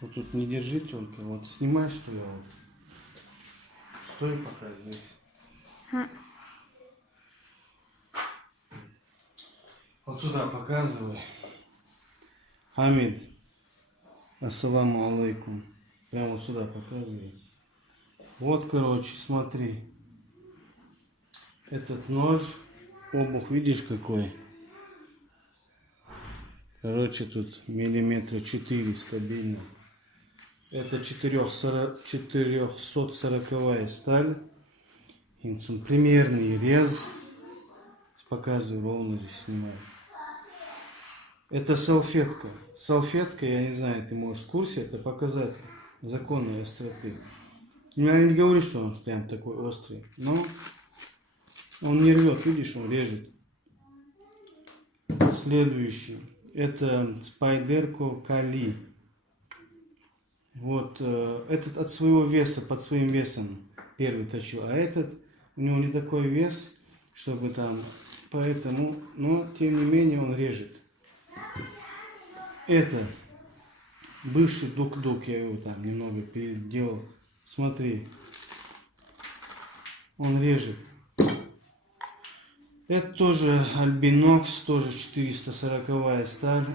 Вот тут не держи только, вот снимай, что я вот. Стой пока здесь. Вот сюда показывай. Хамид, ассаламу алейкум. Прямо вот сюда показывай. Вот, короче, смотри. Этот нож, обух, видишь какой? Короче, тут миллиметра 4 стабильно. Это 440 сталь. Примерный рез. Показываю, ровно здесь снимаю. Это салфетка. Салфетка, я не знаю, ты можешь в курсе, это показатель законной остроты. Я не говорю, что он прям такой острый, но он не рвет, видишь, он режет. Следующий. Это Spyderco Kali. Вот этот от своего веса, под своим весом первый точил, а этот у него не такой вес, чтобы там, поэтому, но тем не менее он режет. Это бывший дук-дук, я его там немного переделал. Смотри, он режет. Это тоже Альбинокс, тоже 440 сталь,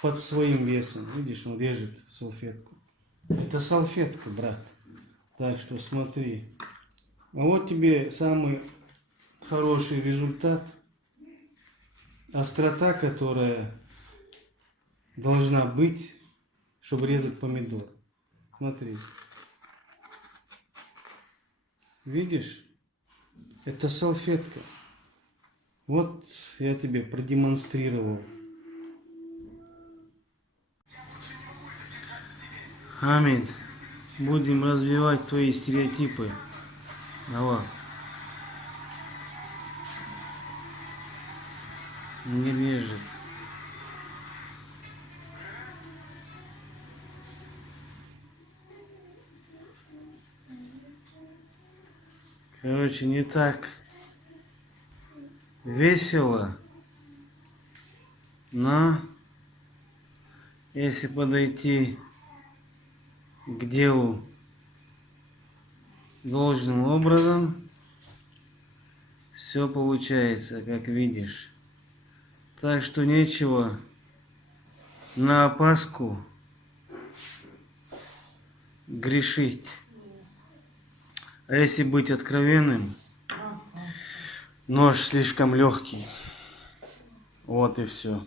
под своим весом. Видишь, он режет салфетку. Это салфетка, брат. Так что смотри. А вот тебе самый хороший результат. Острота, которая должна быть, чтобы резать помидор. Смотри. Видишь? Это салфетка. Вот я тебе продемонстрировал. Хамид, будем развивать твои стереотипы. Давай. Не режет. Короче, не так весело, но если подойти к делу должным образом, все получается, как видишь. Так что нечего на опаску грешить. А если быть откровенным, нож слишком легкий. Вот и все.